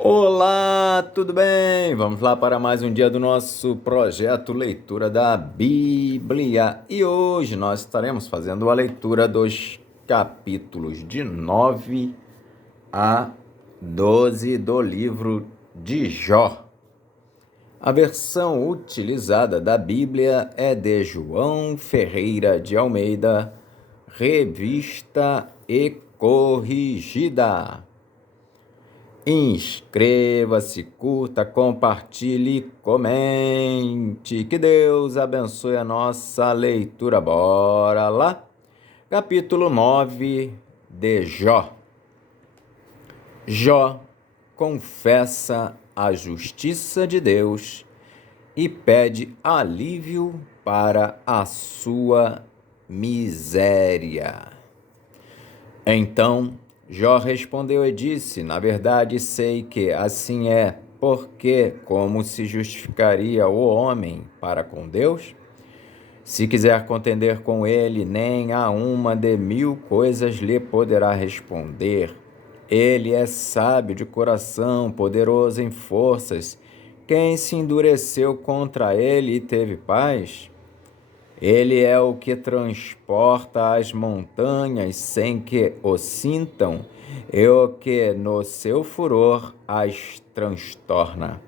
Olá, tudo bem? Vamos lá para mais um dia do nosso projeto Leitura da Bíblia. E hoje nós estaremos fazendo a leitura dos capítulos de 9 a 12 do livro de Jó. A versão utilizada da Bíblia é de João Ferreira de Almeida, revista e corrigida. Inscreva-se, curta, compartilhe, comente. Que Deus abençoe a nossa leitura. Bora lá? Capítulo 9 de Jó. Jó confessa a justiça de Deus e pede alívio para a sua miséria. Então, Jó respondeu e disse: Na verdade sei que assim é, porque como se justificaria o homem para com Deus? Se quiser contender com ele, nem a uma de 1000 coisas lhe poderá responder. Ele é sábio de coração, poderoso em forças. Quem se endureceu contra ele e teve paz? Ele é o que transporta as montanhas sem que o sintam, e o que no seu furor as transtorna.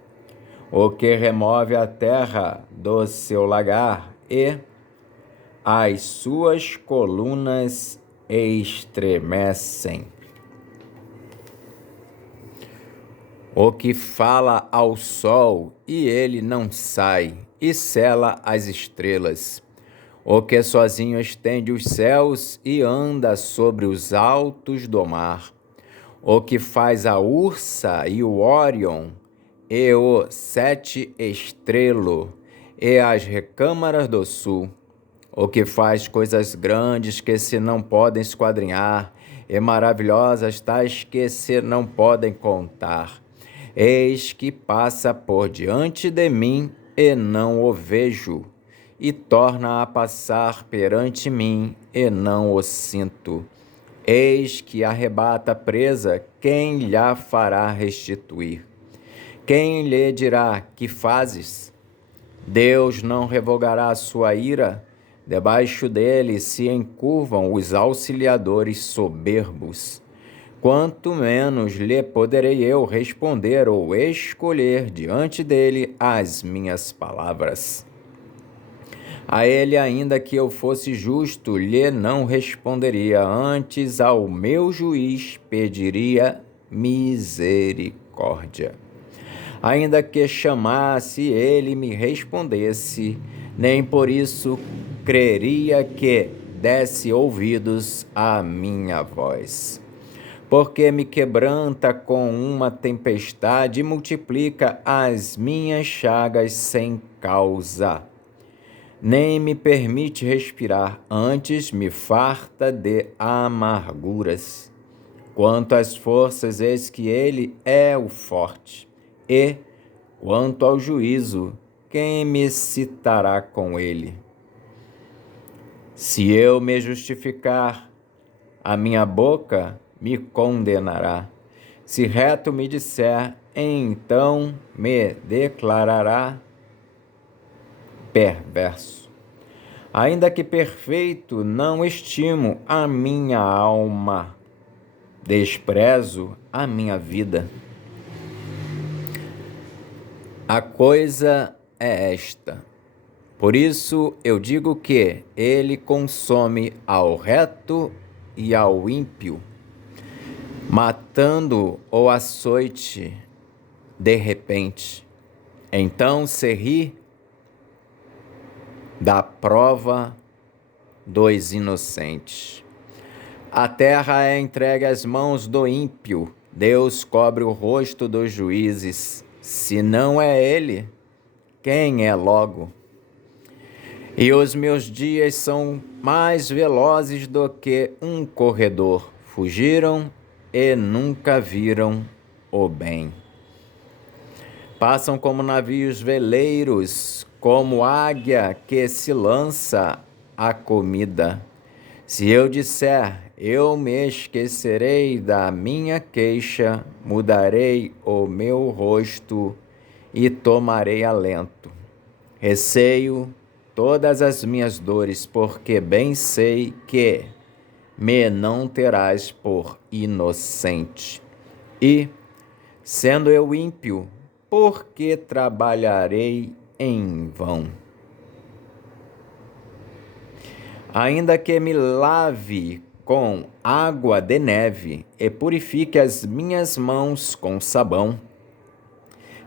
O que remove a terra do seu lagar e as suas colunas estremecem. O que fala ao sol e ele não sai, e sela as estrelas. O que sozinho estende os céus e anda sobre os altos do mar. O que faz a Ursa e o Órion, e o Sete Estrelo, e as recâmaras do sul. O que faz coisas grandes que se não podem esquadrinhar, e maravilhosas tais que se não podem contar. Eis que passa por diante de mim e não o vejo, e torna a passar perante mim e não o sinto. Eis que arrebata a presa, quem lhe fará restituir? Quem lhe dirá: que fazes? Deus não revogará a sua ira? Debaixo dele se encurvam os auxiliadores soberbos. Quanto menos lhe poderei eu responder ou escolher diante dele as minhas palavras. A ele, ainda que eu fosse justo, lhe não responderia, antes ao meu juiz pediria misericórdia. Ainda que chamasse, ele me respondesse, nem por isso creria que desse ouvidos à minha voz. Porque me quebranta com uma tempestade e multiplica as minhas chagas sem causa. Nem me permite respirar, antes me farta de amarguras. Quanto às forças, eis que ele é o forte. E, quanto ao juízo, quem me citará com ele? Se eu me justificar, a minha boca me condenará. Se reto me disser, então me declarará perverso. Ainda que perfeito, não estimo a minha alma, desprezo a minha vida. A coisa é esta. Por isso eu digo que ele consome ao reto e ao ímpio, matando o açoite de repente. Então se ri da prova dos inocentes. A terra é entregue às mãos do ímpio, Deus cobre o rosto dos juízes. Se não é ele, quem é logo? E os meus dias são mais velozes do que um corredor. Fugiram e nunca viram o bem. Passam como navios veleiros, como águia que se lança à comida. Se eu disser, eu me esquecerei da minha queixa, mudarei o meu rosto e tomarei alento. Receio todas as minhas dores, porque bem sei que me não terás por inocente. E, sendo eu ímpio, por que trabalharei em vão? Ainda que me lave com água de neve e purifique as minhas mãos com sabão,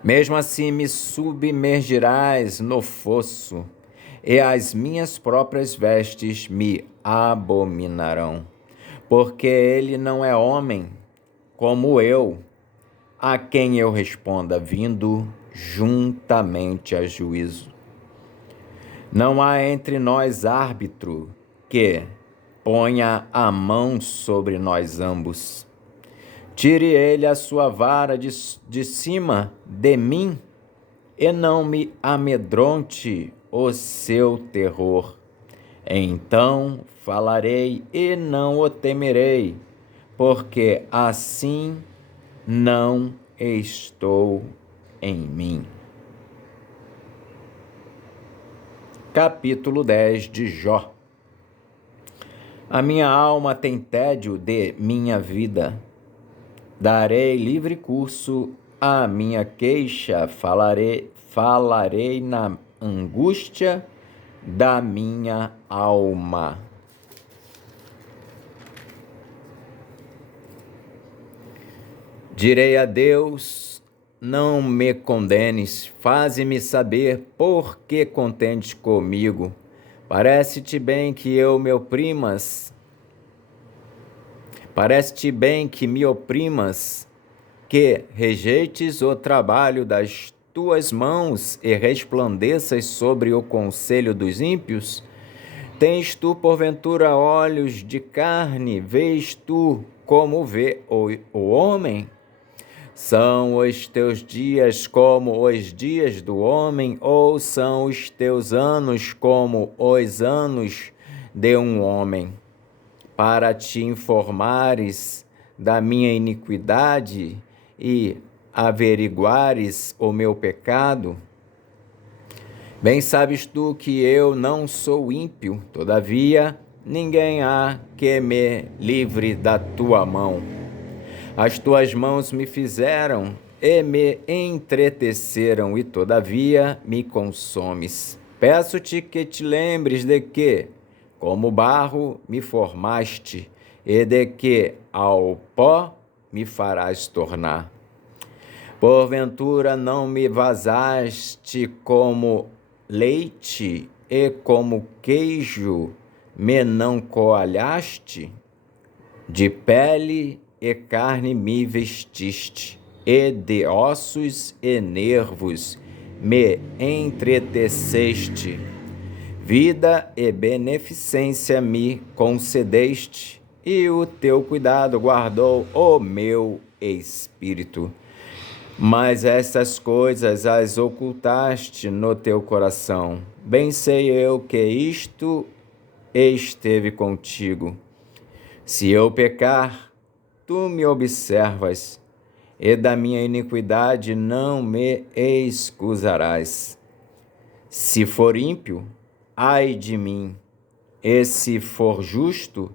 mesmo assim me submergirás no fosso, e as minhas próprias vestes me abominarão. Porque ele não é homem como eu, a quem eu responda, vindo juntamente a juízo. Não há entre nós árbitro que ponha a mão sobre nós ambos. Tire ele a sua vara de cima de mim, e não me amedronte o seu terror. Então falarei e não o temerei, porque assim não estou em mim. Capítulo 10 de Jó. A minha alma tem tédio de minha vida. Darei livre curso à minha queixa, falarei na angústia da minha alma. Direi a Deus: não me condenes, faze-me saber por que contendes comigo. Parece-te bem que me oprimas, que rejeites o trabalho das tuas mãos e resplandeças sobre o conselho dos ímpios? Tens tu, porventura, olhos de carne? Vês tu como vê o homem? São os teus dias como os dias do homem, ou são os teus anos como os anos de um homem? Para te informares da minha iniquidade e averiguares o meu pecado? Bem sabes tu que eu não sou ímpio, todavia ninguém há que me livre da tua mão. As tuas mãos me fizeram e me entreteceram, e todavia me consomes. Peço-te que te lembres de que, como barro, me formaste, e de que ao pó me farás tornar. Porventura não me vazaste como leite, e como queijo me não coalhaste? De pele e carne me vestiste, e de ossos e nervos me entreteceste. Vida e beneficência me concedeste, e o teu cuidado guardou o meu espírito. Mas estas coisas as ocultaste no teu coração. Bem sei eu que isto esteve contigo. Se eu pecar, tu me observas, e da minha iniquidade não me excusarás. Se for ímpio, ai de mim, e se for justo,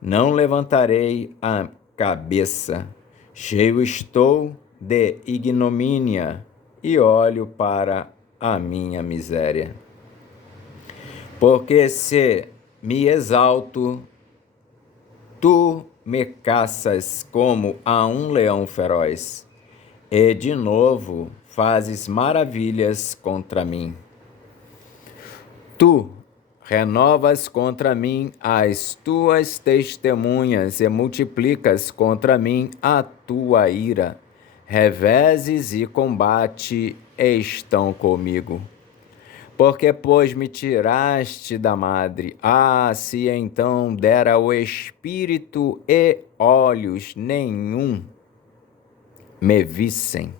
não levantarei a cabeça. Cheio estou de ignomínia e olho para a minha miséria. Porque se me exalto, tu me caças como a um leão feroz, e de novo fazes maravilhas contra mim. Tu renovas contra mim as tuas testemunhas e multiplicas contra mim a tua ira. Reveses e combate estão comigo. Porque, pois, me tiraste da madre, se então dera o espírito e olhos nenhum me vissem.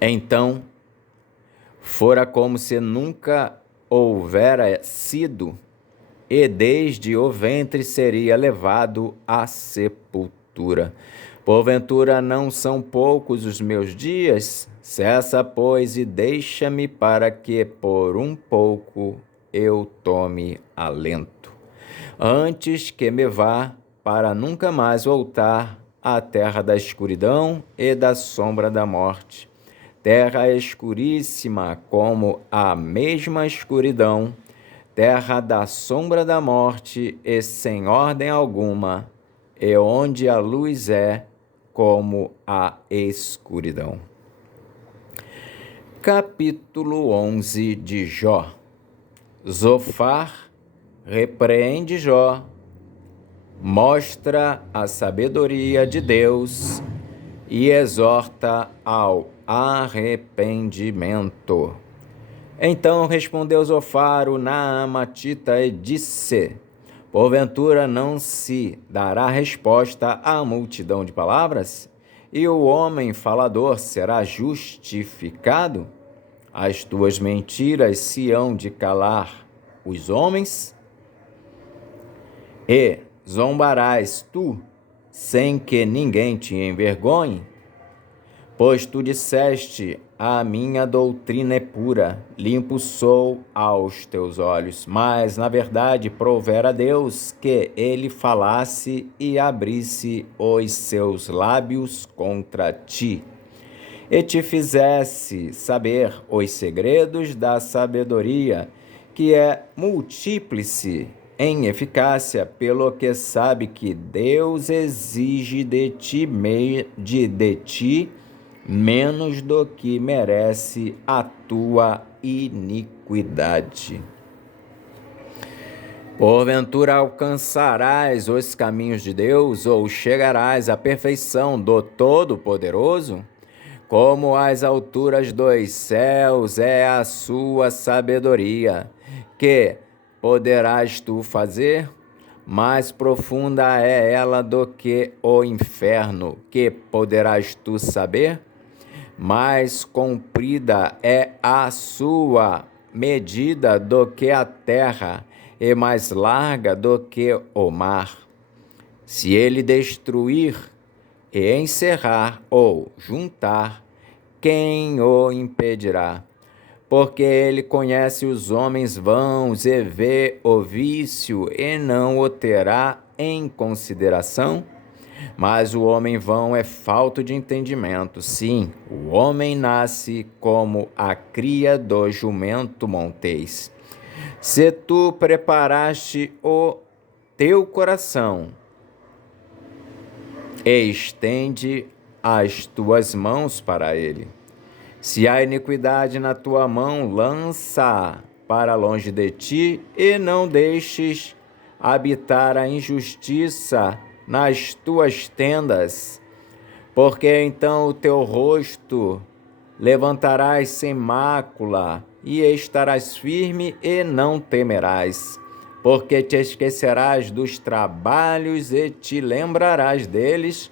Então, fora como se nunca houvera sido, e desde o ventre seria levado à sepultura. Porventura não são poucos os meus dias? Cessa, pois, e deixa-me para que por um pouco eu tome alento, antes que me vá para nunca mais voltar à terra da escuridão e da sombra da morte, terra escuríssima como a mesma escuridão, terra da sombra da morte e sem ordem alguma, e onde a luz é como a escuridão. Capítulo 11 de Jó. Zofar repreende Jó, mostra a sabedoria de Deus e exorta ao arrependimento. Então respondeu Zofar, o Naamatita, e disse: porventura não se dará resposta à multidão de palavras? E o homem falador será justificado? As tuas mentiras se hão de calar os homens? E zombarás tu, sem que ninguém te envergonhe? Pois tu disseste, a minha doutrina é pura, limpo sou aos teus olhos. Mas, na verdade, provera Deus que ele falasse e abrisse os seus lábios contra ti, e te fizesse saber os segredos da sabedoria, que é multíplice em eficácia, pelo que sabe que Deus exige de ti menos do que merece a tua iniquidade. Porventura alcançarás os caminhos de Deus, ou chegarás à perfeição do Todo-Poderoso? Como as alturas dos céus é a sua sabedoria, que poderás tu fazer? Mais profunda é ela do que o inferno, que poderás tu saber? Mais comprida é a sua medida do que a terra, e mais larga do que o mar. Se ele destruir e encerrar ou juntar, quem o impedirá? Porque ele conhece os homens vãos e vê o vício e não o terá em consideração? Mas o homem vão é falto de entendimento. Sim, o homem nasce como a cria do jumento montês. Se tu preparaste o teu coração, estende as tuas mãos para ele. Se há iniquidade na tua mão, lança para longe de ti, e não deixes habitar a injustiça nas tuas tendas, porque então o teu rosto levantarás sem mácula, e estarás firme e não temerás, porque te esquecerás dos trabalhos e te lembrarás deles,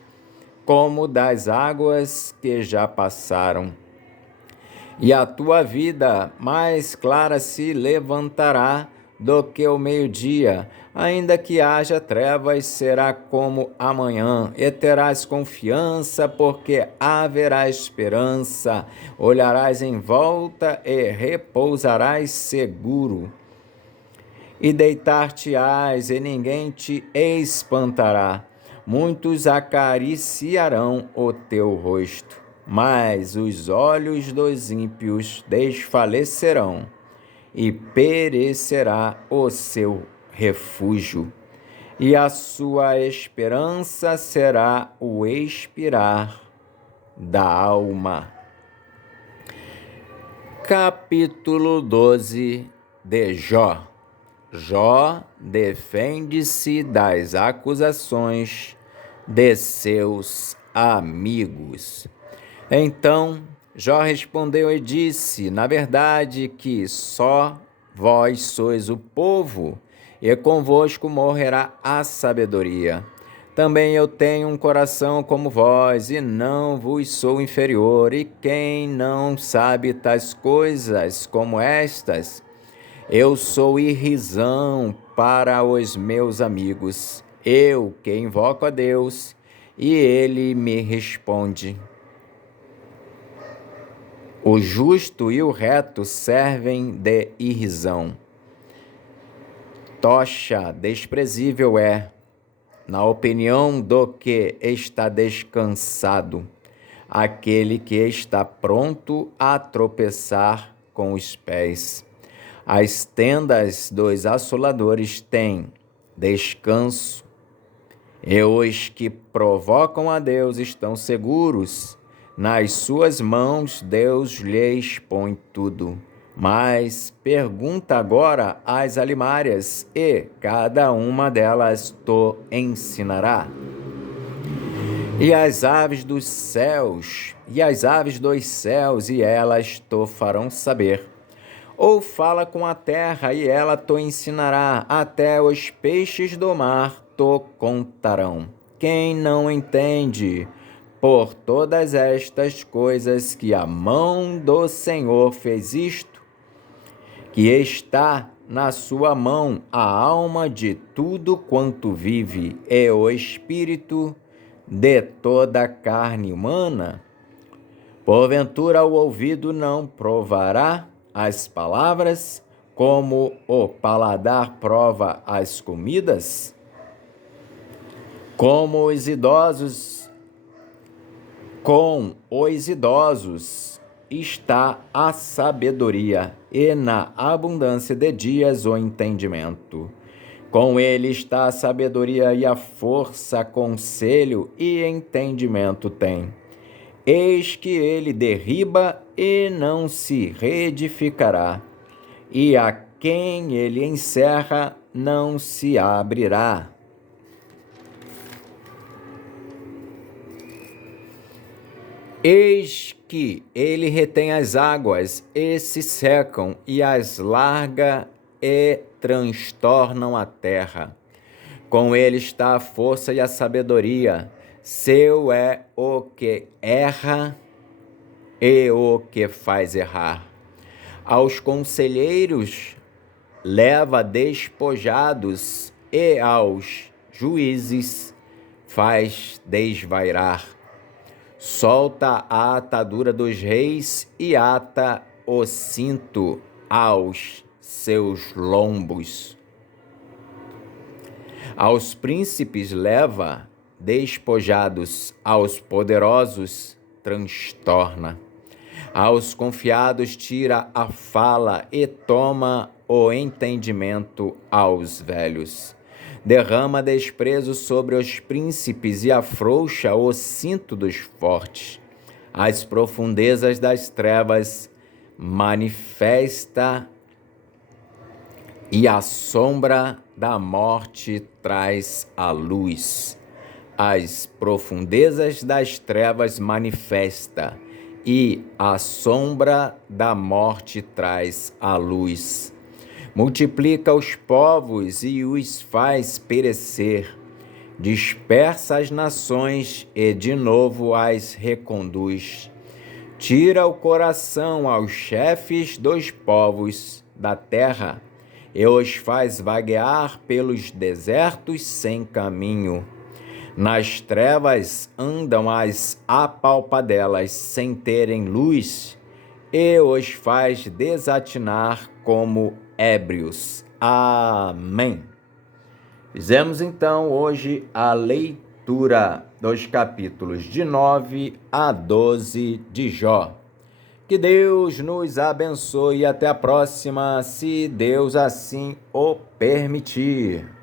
como das águas que já passaram. E a tua vida mais clara se levantará do que o meio-dia, ainda que haja trevas, será como amanhã, e terás confiança, porque haverá esperança. Olharás em volta e repousarás seguro. E deitar-te-ás, e ninguém te espantará. Muitos acariciarão o teu rosto, mas os olhos dos ímpios desfalecerão, e perecerá o seu refúgio, e a sua esperança será o expirar da alma. Capítulo 12 de Jó. Jó defende-se das acusações de seus amigos. Então Jó respondeu e disse: na verdade que só vós sois o povo, e convosco morrerá a sabedoria. Também eu tenho um coração como vós, e não vos sou inferior. E quem não sabe tais coisas como estas? Eu sou irrisão para os meus amigos, eu que invoco a Deus, e ele me responde. O justo e o reto servem de irrisão. Tocha desprezível é, na opinião do que está descansado, aquele que está pronto a tropeçar com os pés. As tendas dos assoladores têm descanso, e os que provocam a Deus estão seguros. Nas suas mãos Deus lhes põe tudo. Mas pergunta agora às alimárias, e cada uma delas te ensinará. E as aves dos céus, e elas te farão saber. Ou fala com a terra, e ela te ensinará, até os peixes do mar te contarão. Quem não entende, por todas estas coisas que a mão do Senhor fez isto, que está na sua mão a alma de tudo quanto vive, e o espírito de toda a carne humana, porventura o ouvido não provará as palavras, como o paladar prova as comidas? Com os idosos está a sabedoria, e na abundância de dias o entendimento. Com ele está a sabedoria e a força, conselho e entendimento tem. Eis que ele derriba e não se reedificará, e a quem ele encerra não se abrirá. Eis que ele retém as águas e se secam, e as larga e transtornam a terra. Com ele está a força e a sabedoria. Seu é o que erra e o que faz errar. Aos conselheiros leva despojados, e aos juízes faz desvairar. Solta a atadura dos reis e ata o cinto aos seus lombos. Aos príncipes leva despojados, aos poderosos transtorna. Aos confiados tira a fala e toma o entendimento aos velhos. Derrama desprezo sobre os príncipes e afrouxa o cinto dos fortes. As profundezas das trevas manifesta, e a sombra da morte traz a luz. As profundezas das trevas manifesta, e a sombra da morte traz a luz. Multiplica os povos e os faz perecer. Dispersa as nações e de novo as reconduz. Tira o coração aos chefes dos povos da terra e os faz vaguear pelos desertos sem caminho. Nas trevas andam as apalpadelas sem terem luz, e os faz desatinar como ébrios. Amém. Fizemos então hoje a leitura dos capítulos de 9 a 12 de Jó. Que Deus nos abençoe e até a próxima, se Deus assim o permitir.